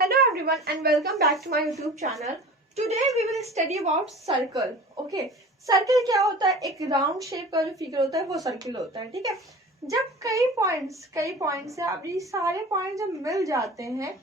Hello everyone and welcome back to my YouTube channel. Today we will study about circle. Okay, circle क्या होता है? एक round shape का जो figure होता है वो सर्कल होता है. ठीक है, जब कई पॉइंट्स है, अब ये सारे पॉइंट जब मिल जाते हैं,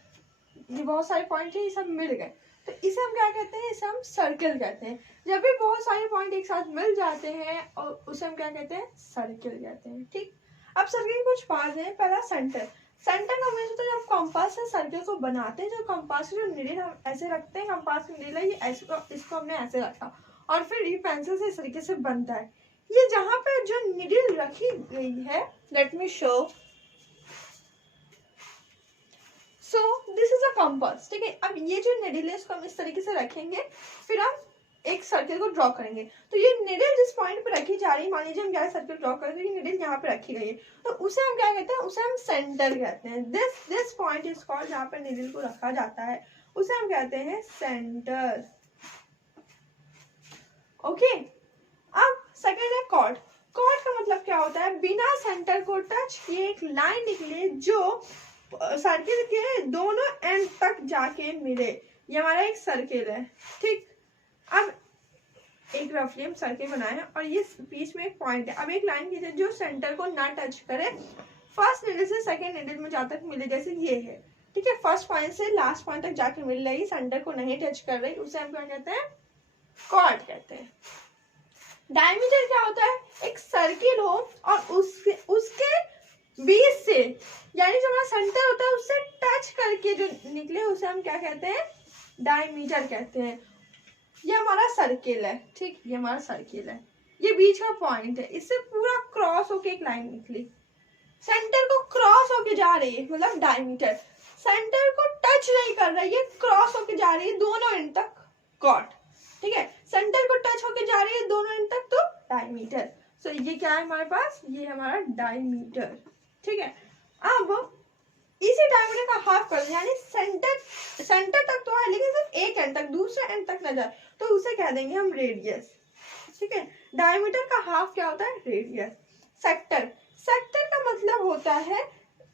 ये बहुत सारे पॉइंट है, ये सब मिल गए, तो इसे हम क्या कहते हैं? इसे हम सर्कल कहते हैं. जब भी बहुत सारे पॉइंट एक साथ मिल जाते हैं और उसे हम क्या कहते हैं? सर्कल कहते हैं. ठीक, अब सर्कल के कुछ पार्ट हैं. पहला सेंटर. सेंटर का हमेशा तो जब कंपास से सर्कल को बनाते हैं, जो कंपास जो नीडल हम ऐसे रखते हैं, कंपास की नीडल है ये ऐसे, इसको हमने ऐसे रखा और फिर ये पेंसिल से इस तरीके से बनता है. ये जहां पे जो नीडल रखी गई है, let me show. So this is a compass. ठीक है, अब ये जो नीडल है इसको हम इस तरीके से रखेंगे, फिर हम एक सर्कल को ड्रॉ करेंगे. तो ये निडल जिस पॉइंट पे रखी जा रही है, मान लीजिए हम क्या सर्कल ड्रॉ करेंगे, ये निडल यहाँ पे रखी गई है, तो उसे हम क्या कहते हैं? उसे हम सेंटर कहते हैं. दिस पॉइंट इज कॉल्ड, जहाँ पे निडल को रखा जाता है उसे हम कहते हैं सेंटर. ओके, अब सेकंड है कॉर्ड. कॉर्ड का मतलब क्या होता है? बिना सेंटर को टच किए एक लाइन निकले जो सर्किल के दोनों एंड तक जाके मिले. ये हमारा एक सर्किल है. ठीक, अब एक रफली हम सर्किल बनाए और ये बीच में एक पॉइंट है. अब एक लाइन कीजिए जो सेंटर को ना टच करे, फर्स्ट निडल से सेकंड निडल में जहां तक मिले, जैसे ये है. ठीक है, फर्स्ट पॉइंट से लास्ट पॉइंट तक जाके मिल रही, सेंटर को नहीं टच कर रही, उसे हम क्या कहते हैं? कॉर्ड कहते हैं. डायमीटर क्या होता है? एक सर्किल हो और उसके बीच से, यानी जो हमारा सेंटर होता है उससे टच करके जो निकले उसे हम क्या कहते हैं? डायमीटर कहते हैं. ये हमारा सर्किल है. ठीक, ये हमारा सर्किल है, ये बीच का पॉइंट है, इससे पूरा क्रॉस होके एक लाइन निकली, सेंटर को क्रॉस होके जा रही है, मतलब डायमीटर. सेंटर को टच नहीं कर रही है, क्रॉस होके जा रही है दोनों एंड तक, कॉर्ड. ठीक है, सेंटर को टच होके जा रही है दोनों एंड तक, तो डायमीटर. सो ये क्या है हमारे पास? ये हमारा डायमीटर. ठीक है, अब इसी डायमीटर का हाफ कर, यानी सेंटर तक तो है लेकिन सिर्फ एक एंड तक, दूसरे एंड तक न जाए, तो उसे कह देंगे हम रेडियस. ठीक है, डायमीटर का हाफ क्या होता है? रेडियस. सेक्टर का मतलब होता है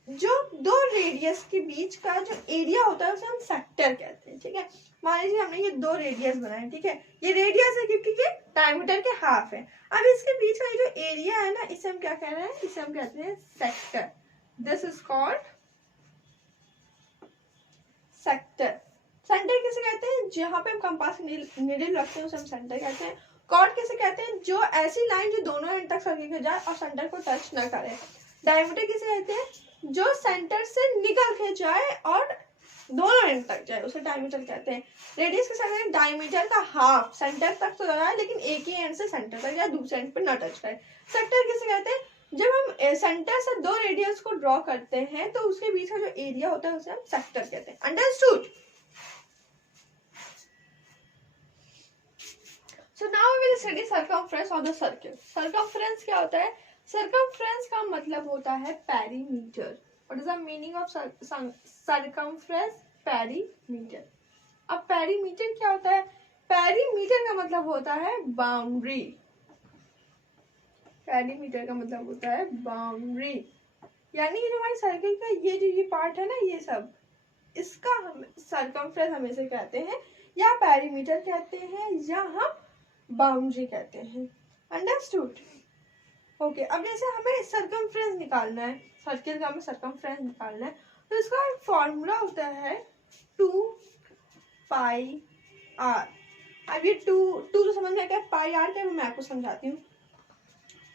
जो दो रेडियस के बीच का जो एरिया होता है उसे हम सेक्टर कहते हैं. ठीक है, मान लीजिए हमने ये दो रेडियस बनाए. ठीक है, ये रेडियस है क्योंकि ये डायमीटर के हाफ है. अब इसके बीच का जो एरिया है ना, इसे हम क्या कह रहे हैं? इसे हम कहते हैं sector. This is called sector. Centre किसे कहते हैं? जहां पे हम कंपास नीडल रखते हैं उसे हम सेंटर कहते हैं. कॉर्ड किसे कहते हैं? जो ऐसी लाइन जो दोनों एंड तक सर्किल के जाए और सेंटर को टच न करे. डायमीटर किसे कहते हैं? जो सेंटर से निकल के जाए और दोनों एंड तक जाए, उसे डायमीटर कहते हैं. रेडियस किसे कहते हैं? डायमीटर का हाफ, सेंटर तक तो जाए लेकिन एक ही एंड से सेंटर तक या दूसरे एंड पे न टच करे. सेक्टर किसे कहते हैं? जब हम सेंटर से दो रेडियस को ड्रॉ करते हैं तो उसके बीच का जो एरिया होता है उसे हम सेक्टर कहते हैं. Understood? So now we will study circumference of the circle. Circumference क्या होता है? सर्कमफ्रेंस का मतलब होता है perimeter. What is the meaning of circumference? Perimeter. अब पेरीमीटर क्या होता है? पेरीमीटर का मतलब होता है बाउंड्री. पेरीमीटर का मतलब होता है बाउंड्री, यानी जो हमारी सर्किल का ये पार्ट है ना, ये सब, इसका हम सर्कमफ्रेंस हमेशा कहते हैं, या पेरीमीटर कहते हैं, या हम बाउंड्री कहते हैं. अंडरस्टूड? ओके, अब जैसे हमें सर्कमफ्रेंस निकालना है, सर्किल का हमें सर्कमफ्रेंस निकालना है, तो इसका एक फॉर्मूला होता है 2 पाई आर. अब ये टू तो समझ में क्या, पाई आर क्या, मैं आपको समझाती हूँ.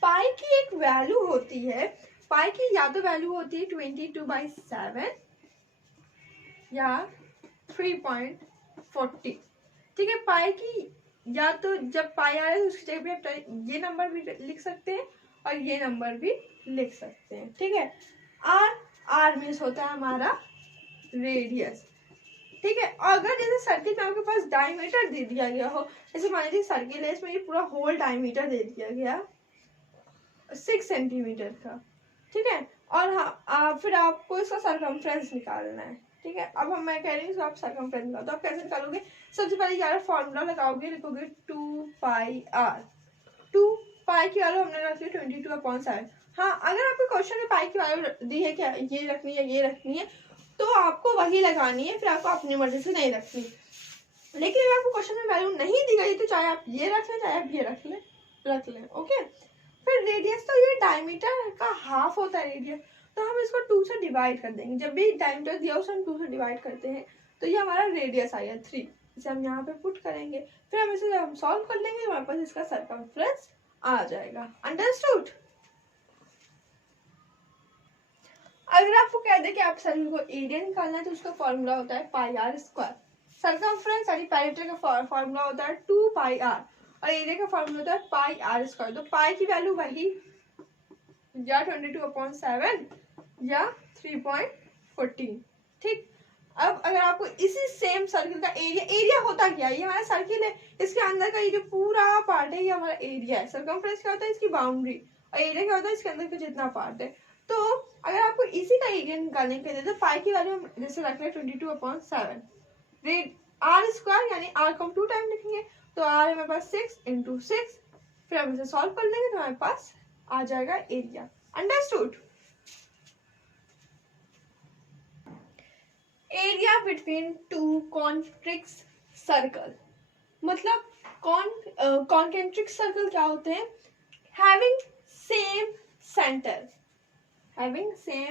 पाई की एक वैल्यू होती है, पाई की या तो वैल्यू होती है 22/7 या 3.40. ठीक है, पाई की या तो जब पाई आ रहा है तो उसकी जगह पे आप ये नंबर भी लिख सकते हैं और ये नंबर भी लिख सकते हैं. ठीक है, आर मीन्स होता है हमारा रेडियस. ठीक है, अगर जैसे सर्किल में आपके पास डायमीटर दे दिया गया हो, जैसे मान लीजिए सर्किल है, इसमें ये पूरा होल डायमीटर दे दिया गया 6 सेंटीमीटर का. ठीक है, और हाँ फिर आपको इसका सर्कमफ्रेंस निकालना है. ठीक है, अब मैं कह रही हूँ आप सर्कमफ्रेंस निकालो, तो आप कैसे निकालोगे? सबसे पहले क्या फॉर्मूला लगाओगे, लिखोगे 2 पाई आर. 2 पाई की वैल्यू हमने रखी 22/7. हाँ, अगर आपको क्वेश्चन में पाई की वैल्यू दी है क्या, ये रखनी है, ये रखनी है, तो आपको वही लगानी है, फिर आपको अपनी मर्जी से नहीं रखनी। लेकिन अगर आपको क्वेश्चन में वैल्यू नहीं दी गई तो चाहे आप ये रख लें चाहे आप ये रख लें। ओके, फिर रेडियस, तो ये डायमीटर का हाफ होता है रेडियस, तो हम इसको 2 से डिवाइड कर देंगे। जब भी डायमीटर दिया उसे हम 2 से डिवाइड करते हैं तो ये हमारा रेडियस आया 3। इसे हम यहाँ पे पुट करेंगे, फिर हम इसे जब हम सॉल्व कर लेंगे हमारे पास इसका सर्कमफ्रेंस आ जाएगा। अंडरस्टूड? अगर आपको कह दे कि आप सर्किल को एरिया निकालना है तो उसका फॉर्मूला होता है पाई आर स्क्वायर। सर्कमफ्रेंस यानी पेरिमीटर का फॉर्मूला होता है 2 पाई आर और एरिया का फॉर्मूला होता है पाई आर स्क्वायर। तो पाई की वैल्यू वही या 22/7 या 3.14। ठीक, अब अगर आपको इसी सेम सर्किल का एरिया होता क्या है, ये हमारा सर्किल है, इसके अंदर का ये जो पूरा पार्ट है ये हमारा एरिया है। सर्कमफ्रेंस क्या होता है, इसकी बाउंड्री, और एरिया क्या होता है, इसके अंदर का जितना पार्ट है। तो अगर आपको इसी का एरिया निकालने के लिए तो पाई की वैल्यू हम जैसे रख लें 22/7, रेड आर स्क्वायर यानी आर को हम 2 टाइम लिखेंगे, तो आर हमारे पास 6 × 6, फिर हम इसे सॉल्व कर लेंगे तो हमारे पास आ जाएगा area. Understood? Area between 2 concentric circle, मतलब कॉन्केंट्रिक सर्कल क्या होते हैं, हैविंग सेम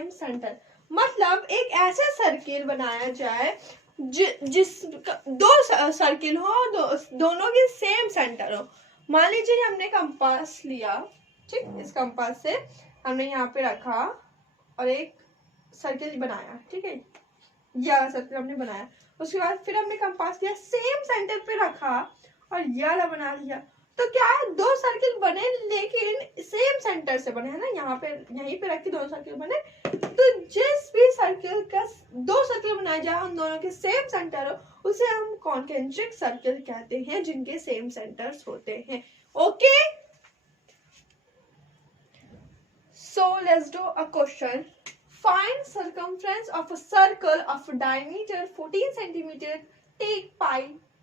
सेंटर, मतलब एक ऐसा सर्किल बनाया जाए जिस दो सर्किल हो, दोनों के सेम सेंटर हो। मान लीजिए हमने कंपास लिया, ठीक, इस कंपास से हमने यहाँ पे रखा और एक सर्किल बनाया, ठीक है, यह सर्किल हमने बनाया। उसके बाद फिर हमने कंपास लिया, सेम सेंटर पे रखा और यह वाला बना लिया। तो क्या है, 2 सर्किल बने लेकिन सेम सेंटर से बने, है ना, यहाँ पे यहीं पे रख के 2 सर्किल बने। तो जिस भी सर्किल का 2 सर्किल बनाए जाए हम दोनों के सेम सेंटर हो उसे हम कॉन्केंट्रिक सर्किल कहते हैं, जिनके सेम सेंटर्स होते हैं। Okay, so let's do a question. Find circumference of a circle of diameter 14 cm. Take pi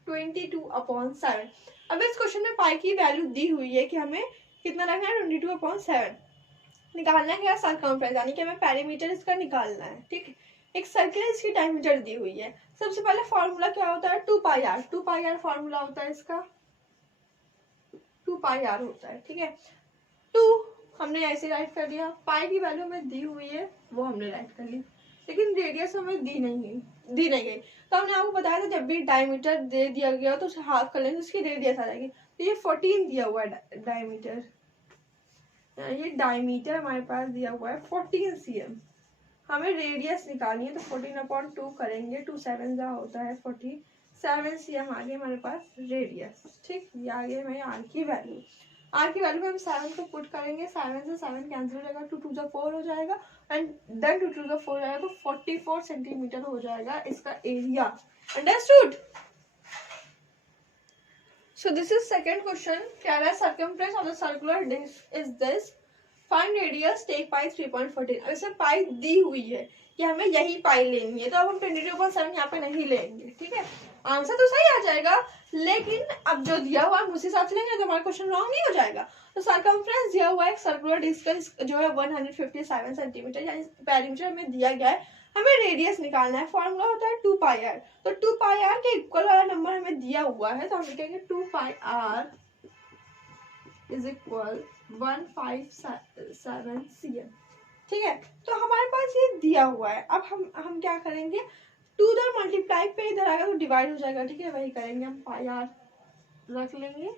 22/7. अब इस क्वेश्चन में पाई की वैल्यू दी हुई है कि हमें कितना रखना है, 22/7 निकालना है। सर्कमफ्रेंस यानी कि हमें पेरीमीटर इसका निकालना है। ठीक, एक सर्किल इसकी डायमीटर दी हुई है। सबसे पहले फॉर्मूला क्या होता है, 2 पाई आर। 2 पाई आर फॉर्मूला होता है इसका, 2 पाई आर होता है। ठीक है, 2 हमने ऐसे राइट कर दिया, पाई की वैल्यू हमें दी हुई है वो हमने राइट कर ली, लेकिन रेडियस हमें दी नहीं गई। तो हमने आपको बताया था जब भी डायमीटर दे दिया गया तो उसे हाफ कर लेंगे, उसकी रेडियस आ जाएगी। तो ये 14 दिया हुआ है डायमीटर, ये डायमीटर हमारे पास दिया हुआ है 14 cm। हमें रेडियस निकालनी है तो 14/2 करेंगे, 2 7 होता है 47 cm आ गया हमारे पास रेडियस। ठीक, ये आ गया हमारी आर की वैल्यू। आर की वैल्यू में हम 7 को पुट करेंगे, 7 से 7 कैंसिल हो जाएगा, 2 2 4 हो जाएगा एंड देन 2 2 4 जाएगा तो 44 सेंटीमीटर हो जाएगा इसका area. Understood? So this is second question. कह रहा है circumference of the circular disc is this, find radius, take pi 3.14। अब इसमें पाई दी हुई है कि हमें यही पाई लेनी है, तो अब हम 22/7 यहाँ पे नहीं लेंगे। ठीक है, आंसर तो सही आ जाएगा, लेकिन अब जो दिया हुआ है उसी हिसाब से लेंगे तो हमारा क्वेश्चन रॉन्ग नहीं हो जाएगा। तो सर्कमफ्रेंस दिया हुआ है सर्कुलर डिस्क जो है 157 सेंटीमीटर, यानी पेरीमीटर हमें दिया गया है, हमें रेडियस निकालना है। फॉर्मूला होता है 2 पाई आर। तो 2 पाई आर के इक्वल वाला नंबर हमें दिया हुआ है, तो हम लिखेंगे 2 पाई आर इज इक्वल 157 cm। ठीक है, तो हमारे पास ये दिया हुआ है। अब हम क्या करेंगे, 2 उधर मल्टीप्लाई पे इधर आएगा तो डिवाइड हो जाएगा। ठीक है, वही करेंगे, हम पाई आर रख लेंगे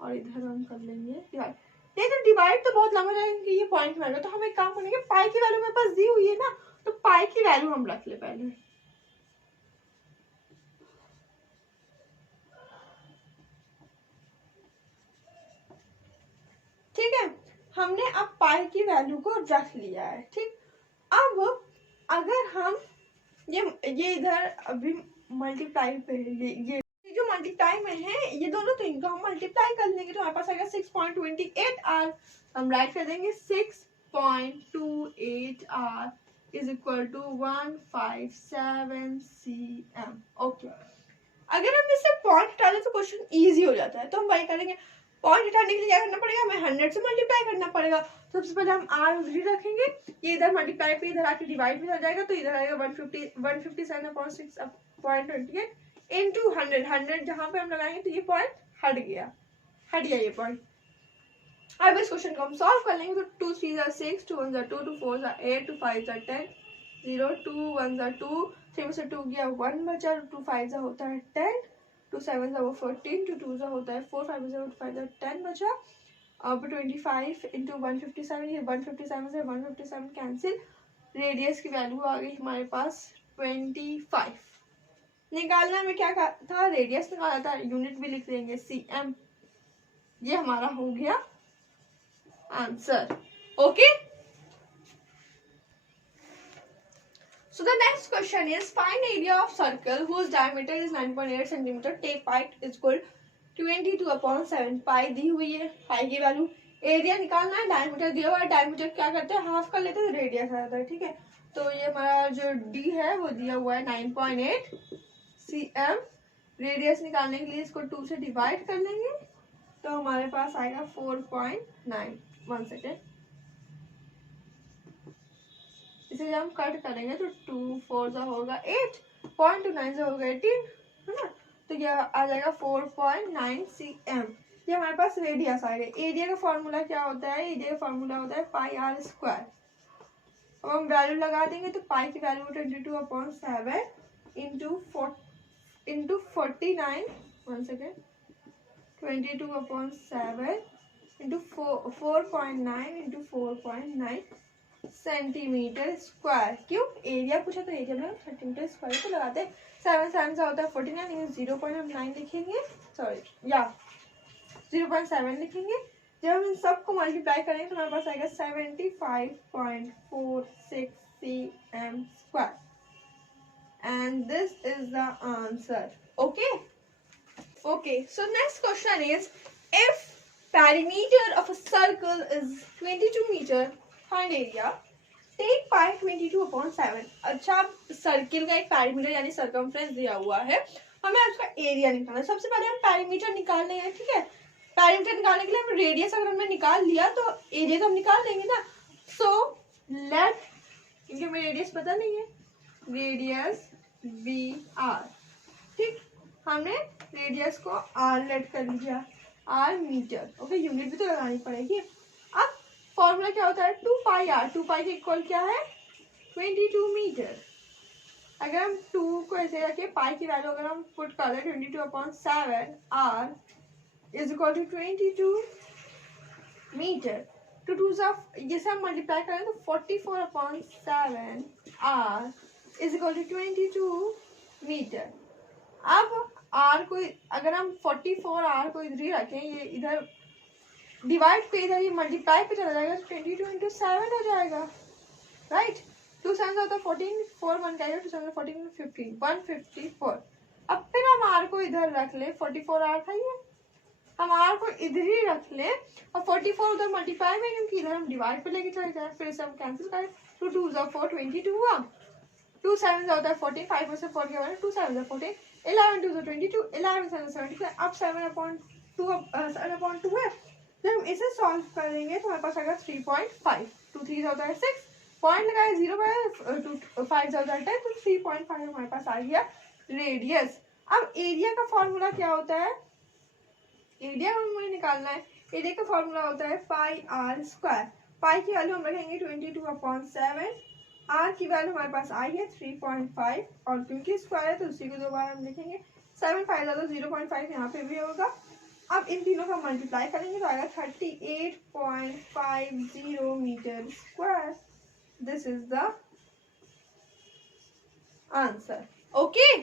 और इधर हम कर लेंगे डिवाइड। नहीं तो डिवाइड तो बहुत लंबा जाएगा कि ये पॉइंट में आएगा, तो हम एक काम करेंगे, पाई की वैल्यू मेरे पास दी हुई है ना, तो पाई की वैल्यू हम रख ले पहले। ठीक है, हमने अब पाई की वैल्यू को रख लिया है। ठीक, अब अगर हम ये इधर अभी मल्टीप्लाई पे ये जो मल्टीप्लाई में है ये दोनों, तो इनको हम मल्टीप्लाई कर लेंगे तो हमारे पास आएगा 6.28 आर। हम राइट कर देंगे 6.28 R is equal to 157 cm। Okay, अगर हम इससे पॉइंट हटा दें तो क्वेश्चन इजी हो जाता है, तो हम वही करेंगे, पॉइंट हटाने के लिए क्या करना पड़ेगा, हमें 100 से मल्टीप्लाई करना पड़ेगा। तो सबसे पहले हम आर उधर रखेंगे, ये इधर मल्टीप्लाई पे इधर आके डिवाइड भी हो जाएगा, तो इधर आएगा 157.6 इनटू 100। 100 जहां पे हम लगाएंगे तो ये पॉइंट हट गया ये पॉइंट। अब इस क्वेश्चन को हम सॉल्व कर लेंगे। तो 2 3 are 6, 2 1 are 2, 2 4 are 8, 2 5 are 10, 0 2 1 are 2, 3 में से 2 गया 1 बचा, 2 5 होता है 10, 2 7 वो 14, 2 2 होता है 4, 5 5 10 बचा। अब 25 इंटू 157, ये 157 से 157 कैंसिल, रेडियस की वैल्यू आ गई हमारे पास 25। निकालना में क्या था, रेडियस निकाला था, यूनिट भी लिख देंगे cm। ये हमारा हो गया answer. Okay, so the next question is find area of circle whose diameter is 9.8 cm, take pi is equal 22/7, पाई दी हुई है, पाई की वैल्यू, एरिया निकालना है, डायमीटर दिया हुआ है, डायमीटर क्या करते हैं हाफ कर लेते हैं, रेडियस आ जाता है। ठीक है, तो ये हमारा जो डी है वो दिया हुआ है 9.8 cm, रेडियस निकालने के लिए इसको 2 से डिवाइड कर लेंगे, तो हमारे पास आएगा 4.9। 1 सेकेंड, इसे जब हम कट करेंगे तो 2 4 जा होगा 8, 0.29 जा होगा 18, है ना, तो यह आ जाएगा 4.9 cm। ये हमारे पास रेडियस आएगा। एरिया का फॉर्मूला क्या होता है, एरिया का फॉर्मूला होता है पाई आर स्क्वायर। अब हम वैल्यू लगा देंगे तो पाई की value 22/7 into 49, 1 second, 22/7 into 4.9 into 4.9 centimetre square. क्यों, एरिया पूछा तो एरिया में सेंटीमीटर स्क्वायर तो लगाते हैं। 7 7 से होता है 49, 0.9 लिखेंगे, सॉरी या 0.7 लिखेंगे। जब हम इन सबको मल्टीप्लाई करेंगे तो हमारे पास आएगा 75.46 cm square, and this is the answer. Okay, so next question is if perimeter of a circle is 22 meter, find area, take pi 22/7। अच्छा, सर्किल का एक पेरीमीटर यानी सर्कमफ्रेंस दिया हुआ है, हमें उसका एरिया निकालना है। सबसे पहले हम पेरीमीटर निकालने हैं। ठीक है, पेरीमीटर निकालने के लिए हम रेडियस अगर हमने निकाल लिया तो एरिया तो हम निकाल लेंगे ना। सो लेट, क्योंकि हमें रेडियस पता नहीं है, रेडियस बी आर। ठीक, हमने रेडियस को आर लेट कर लिया, आर मीटर। ओके, यूनिट भी तो लगानी पड़ेगी। अब फॉर्मूला क्या होता है, 2 पाई आर, 2 पाई के इक्वल क्या है 22 मीटर। अगर हम 2 को ऐसे रखे, पाई की वैल्यू अगर हम पुट कर दें 22/7, R is equal to 22 metre. To 2 जैसे हम मल्टीप्लाई करें तो 44/7 R is equal to 22 metre. अब आर को अगर हम 44 आर को इधर ही रखें, ये इधर डिवाइड पे इधर ही मल्टीप्लाई पे चला जाएगा, 22 इंटू 7 हो जाएगा, राइट। 2 7 होता है 14, 4 1 का 2 7 14 15, 154। अब फिर हम आर को इधर रख ले, 44 आर था ये, हम आर को इधर ही रख ले और 44 उधर मल्टीप्लाई में, क्योंकि इधर हम डिवाइड पे लेके चले जाए, फिर से हम कैंसिल करें, 2 2 4 22 हुआ, 2 7 होता है 14, 5 में से 4 के बाद 2 7 14, 11 2 22, 11 7 75, अब 7/2 है। जब हम इसे सॉल्व करेंगे तो हमारे पास आएगा 3.5, 2 3 होता है 6, पॉइंट लगाए 0 पर, 2 5 होता है 10, तो 3.5 हमारे पास आ गया रेडियस। अब एरिया का फॉर्मूला क्या होता है, एरिया हमें निकालना है, एरिया का फॉर्मूला होता है पाई आर स्क्वायर। पाई की वैल्यू हम रखेंगे 22/7, आर की वैल्यू हमारे पास आई है 3.5, और क्योंकि स्क्वायर है तो उसी को 2 बार हम लिखेंगे, 7 5 तो 0.5 यहाँ पे भी होगा। अब इन तीनों का मल्टीप्लाई करेंगे तो आएगा 38.50 metre square. This is the answer. Okay,